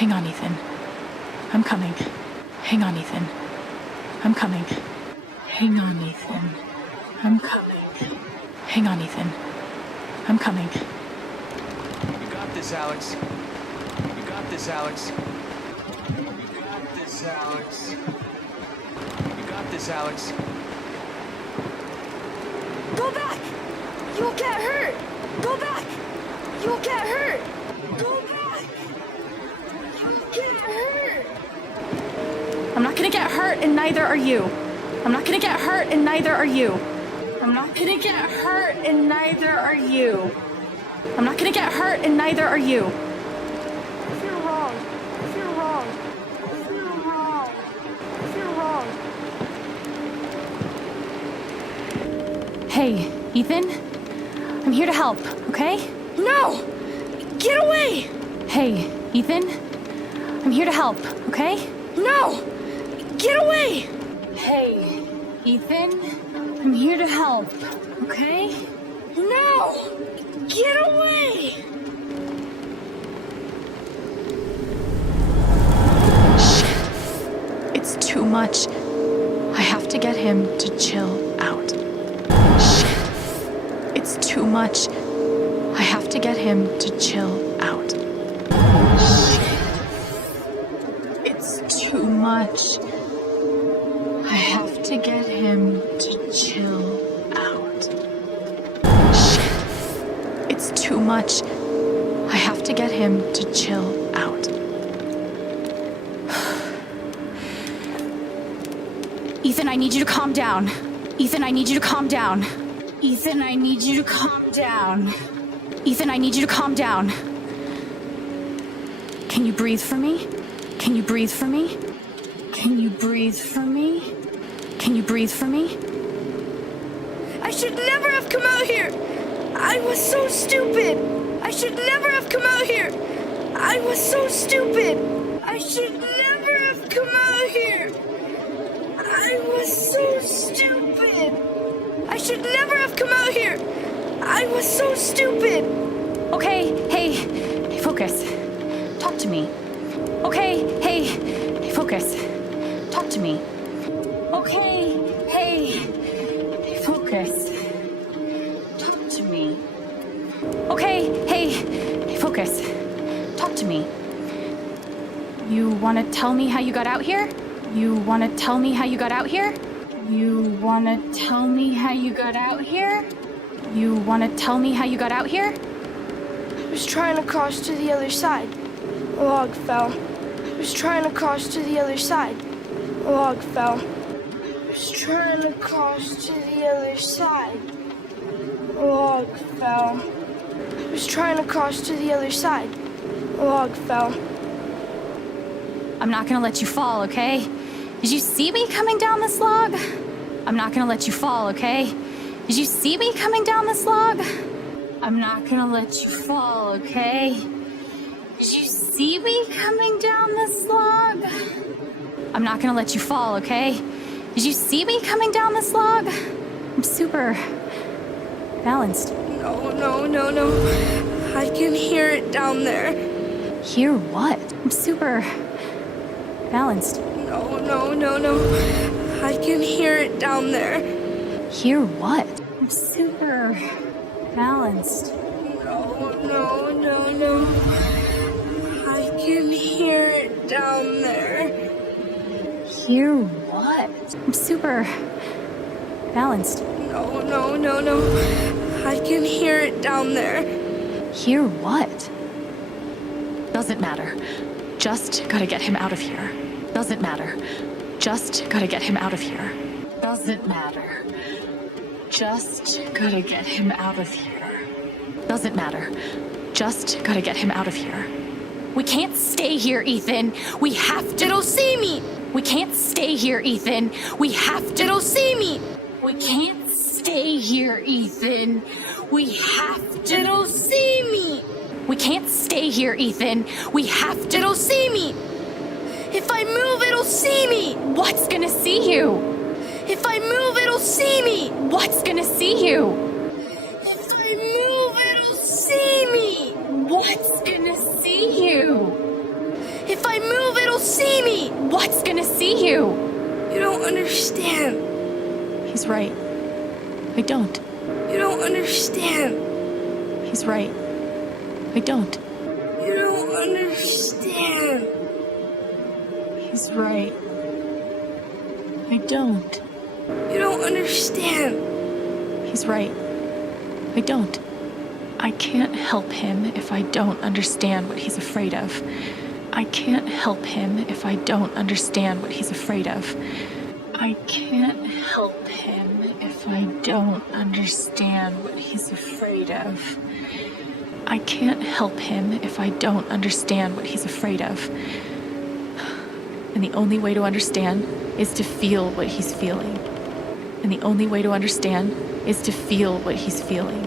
Hang on, Ethan. I'm coming. Hang on, Ethan. I'm coming. Hang on, Ethan. I'm coming. Hang on, Ethan. I'm coming. You got this, Alex. You got this, Alex. You got this, Alex. You got this, Alex. Go back! You'll get hurt! Go back! You'll get hurt! Go back! You'll get hurt! I'm not gonna get hurt, and neither are you. I'm not gonna get hurt, and neither are you. I'm not gonna get hurt, and neither are you. I'm not gonna get hurt, and neither are you. If you're wrong, if you're wrong, if you're wrong, if you're wrong. Hey, Ethan? I'm here to help, okay? No! Get away! Hey, Ethan? I'm here to help, okay? No! Get away! Hey, Ethan? I'm here to help, okay? No! Get away! Shit. It's too much. I have to get him to chill out. Shit. It's too much. I have to get him to chill out. It's too much. I have to get him to chill out. Shit. It's too much. I have to get him to chill out. Ethan, I need you to calm down. Ethan, I need you to calm down. Ethan, I need you to calm down. Ethan, I need you to calm down. Can you breathe for me? Can you breathe for me? Can you breathe for me? Can you breathe for me? I should never have come out here! I was so stupid! I should never have come out here! I was so stupid! I should never have come out here! I was so stupid! I should never have come out here! I was so stupid! Okay, hey, focus. Talk to me. Okay, hey, focus. Talk to me. Okay, hey, focus. Talk to me. Okay, hey, focus. Talk to me. You want to tell me how you got out here? You want to tell me how you got out here? You want to tell me how you got out here? You want to tell me how you got out here? I was trying to cross to the other side. A log fell. I was trying to cross to the other side. A log fell. I was trying to cross to the other side. A log fell. I was trying to cross to the other side. A log fell. I'm not gonna let you fall, okay? Did you see me coming down this log? I'm not gonna let you fall, okay? Did you see me coming down this log? I'm not gonna let you fall, okay? Did you see me coming down this log? I'm not gonna let you fall, okay? Did you see me coming down this log? I'm super balanced. No, no, no, no. I can hear it down there. Hear what? I'm super balanced. No, no, no, no. I can hear it down there. Hear what? I'm super balanced. No, no, no, no. I can hear it down there. Hear what? I'm super balanced. No, no, no, no. I can hear it down there. Hear what? Doesn't matter. Just gotta get him out of here. Doesn't matter. Just gotta get him out of here. Doesn't matter. Just gotta get him out of here. Doesn't matter. Just gotta get him out of here. We can't stay here, Ethan. We have to. It'll see me. We can't stay here, Ethan. We have to. It'll see me. We can't stay here, Ethan. We have to. It'll see me. We can't stay here, Ethan. We have to. It'll see me. If I move, it'll see me. What's gonna see you? If I move, it'll see me. What's gonna see you? If I move, it'll see me. What's gonna see you? If I move, it'll see me! What's gonna see you? You don't understand. He's right. I don't. You don't understand. He's right. I don't. You don't understand. He's right. I don't. You don't understand. He's right. I don't. I can't help him if I don't understand what he's afraid of. I can't help him if I don't understand what he's afraid of. I can't help him if I don't understand what he's afraid of. I can't help him if I don't understand what he's afraid of. And the only way to understand is to feel what he's feeling. And the only way to understand is to feel what he's feeling.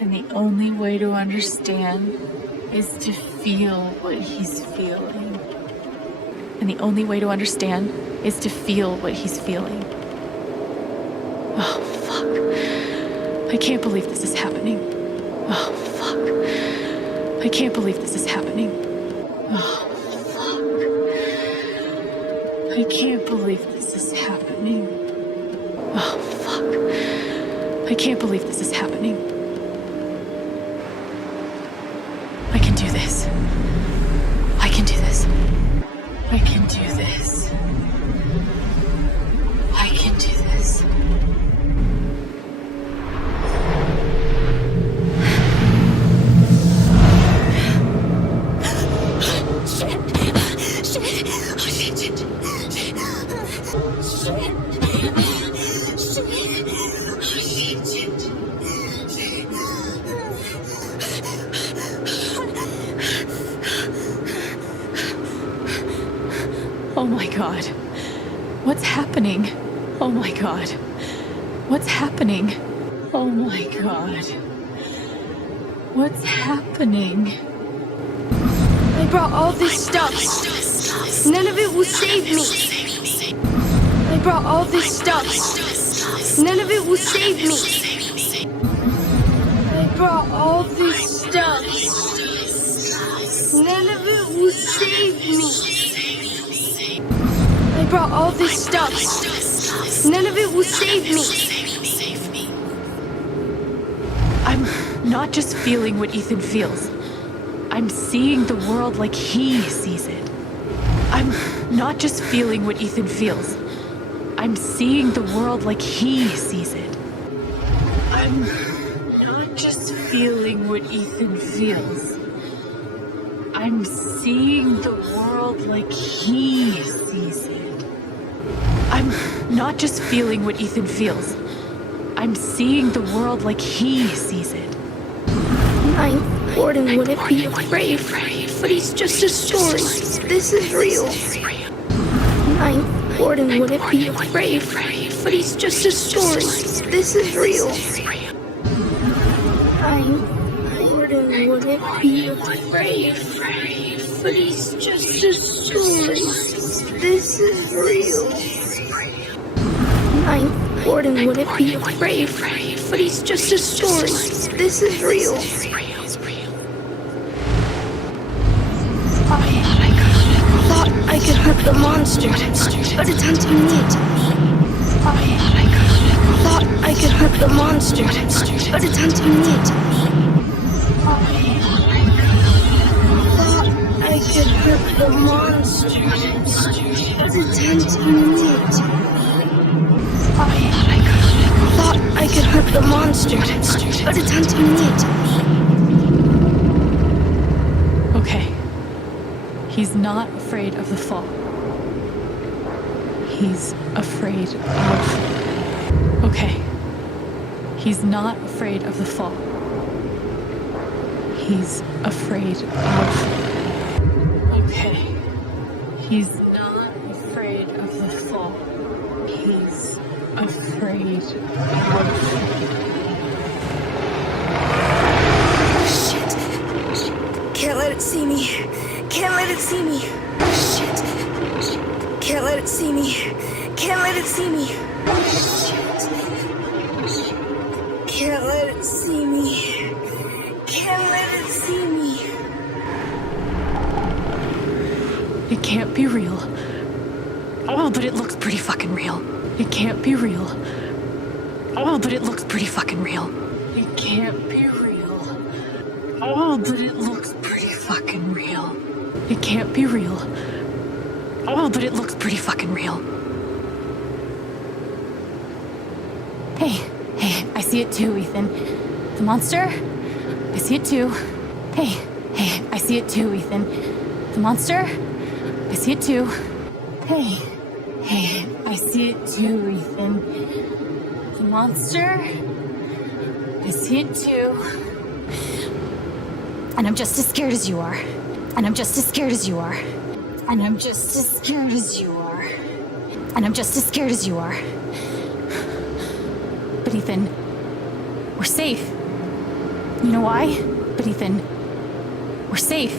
And the only way to understand is to feel what he's feeling. And the only way to understand is to feel what he's feeling. Oh, fuck. I can't believe this is happening. Oh, fuck. I can't believe this is happening. Oh, fuck. I can't believe this is happening. Oh, fuck. I can't believe this is happening. I can do this. I can do this. I can do this. I can do this. Oh my god. What's happening? Oh my god. What's happening? Oh my god. What's happening? I brought all this stuff. None of it will save me. I brought all this stuff. None of it will save me. I brought all this stuff. None of it will save me. I brought all this stuff. None of it will save me. I'm not just feeling what Ethan feels. I'm seeing the world like he sees it. I'm not just feeling what Ethan feels. I'm seeing the world like he sees it. I'm not just feeling what Ethan feels. I'm seeing the world like he sees it. I'm not just feeling what Ethan feels. I'm seeing the world like he sees it. Ninth Warden wouldn't be afraid, but he's just a story. This is real. Ninth Warden wouldn't be afraid, but he's just a story. This is real. Ninth Warden wouldn't be afraid, but he's just a story. This is real. Ninth Warden wouldn't be afraid, but he's just a story. This is real. Thought I could hurt the monster, but it's hunting me. Thought I could hurt the monster, but it's hunting me. Thought I could hurt the monster, but it's hunting me. Thought I could hurt the monster, but it's hunting me. Okay. He's not afraid of the fall. He's afraid of... Okay. He's not afraid of the fall. He's afraid of... Okay. He's not afraid of the fall. He's afraid of... Shit. Can't let it see me. Can't let it see me. Shit. Can't let it see me. Can't let it see me. Shit. Can't let it see me. Can't let it see me. can't be real. Oh, but it looks pretty fucking real. It can't be real. Oh, but it looks pretty fucking real. It can't be real. Oh, but it looks pretty fucking real. It can't be real. Oh, but it looks pretty fucking real. Hey, I see it too, Ethan. The monster? I see it too. Hey, I see it too, Ethan. The monster? I see it too. Hey, I see it too, Ethan. The monster? I see it too. And I'm just as scared as you are. And I'm just as scared as you are. And I'm just as scared as you are. And I'm just as scared as you are. But Ethan, we're safe. You know why? But Ethan, we're safe.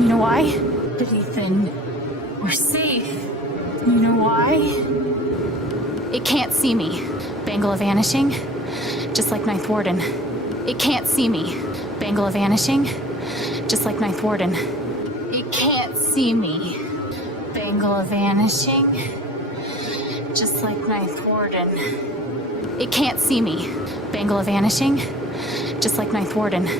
You know why? But Ethan, we're safe. You know why? It can't see me. Bangle of vanishing, just like Ninth Warden. It can't see me. Bangle of vanishing, just like Ninth Warden. It can't see me. Bangle of vanishing, just like Ninth Warden. It can't see me. Bangle of vanishing, just like Ninth Warden. I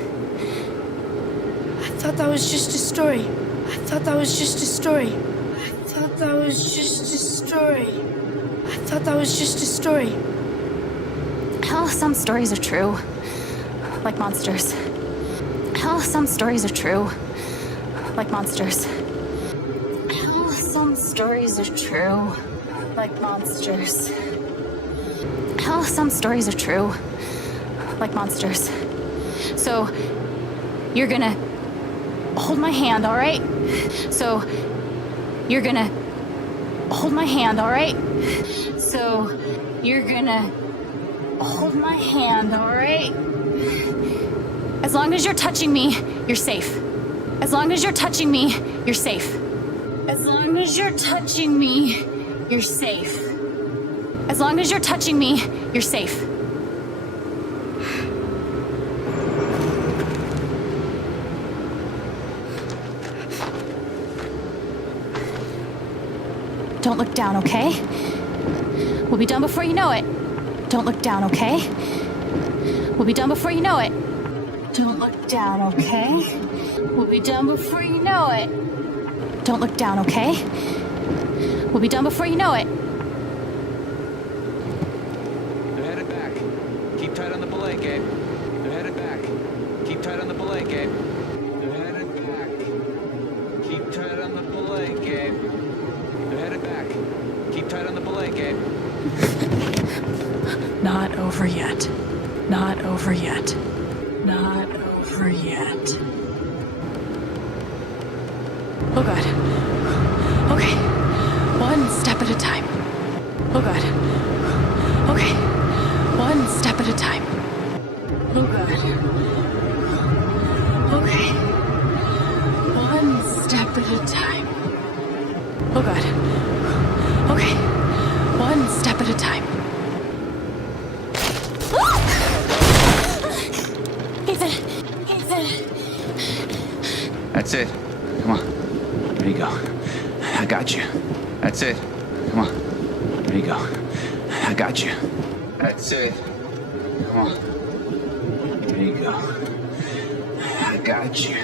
thought that was just a story. I thought that was just a story. I thought that was just a story. I thought that was just a story. Hell, some stories are true. Like monsters. Hell, some stories are true. Like monsters. Hell, some stories are true. Like monsters. Hell, some stories are true. Like monsters. So, you're gonna hold my hand, alright? So, you're gonna hold my hand, alright? So, you're gonna hold my hand, alright? As long as you're touching me, you're safe. As long as you're touching me, you're safe. As long as you're touching me, you're safe. As long as you're touching me, you're safe. Don't look down, okay? We'll be done before you know it. Don't look down, okay? We'll be done before you know it. Don't look down, okay? We'll be done before you know it. Don't look down, okay? We'll be done before you know it. They're headed back. Keep tight on the belay, Gabe. They're headed back. Keep tight on the belay, Gabe. They're headed back. Keep tight on the belay, Gabe. They're headed back. Keep tight on the belay, Gabe. Not over yet. Not over yet. Not over yet. Oh God. Okay. One step at a time. Oh God. Okay. One step at a time. Oh God. Okay. One step at a time. Oh God. Okay. One step at a time. Ethan. That's it. Come on. There you go. I got you. That's it. Come on. There you go. I got you. That's it. Come on. There you go. I got you.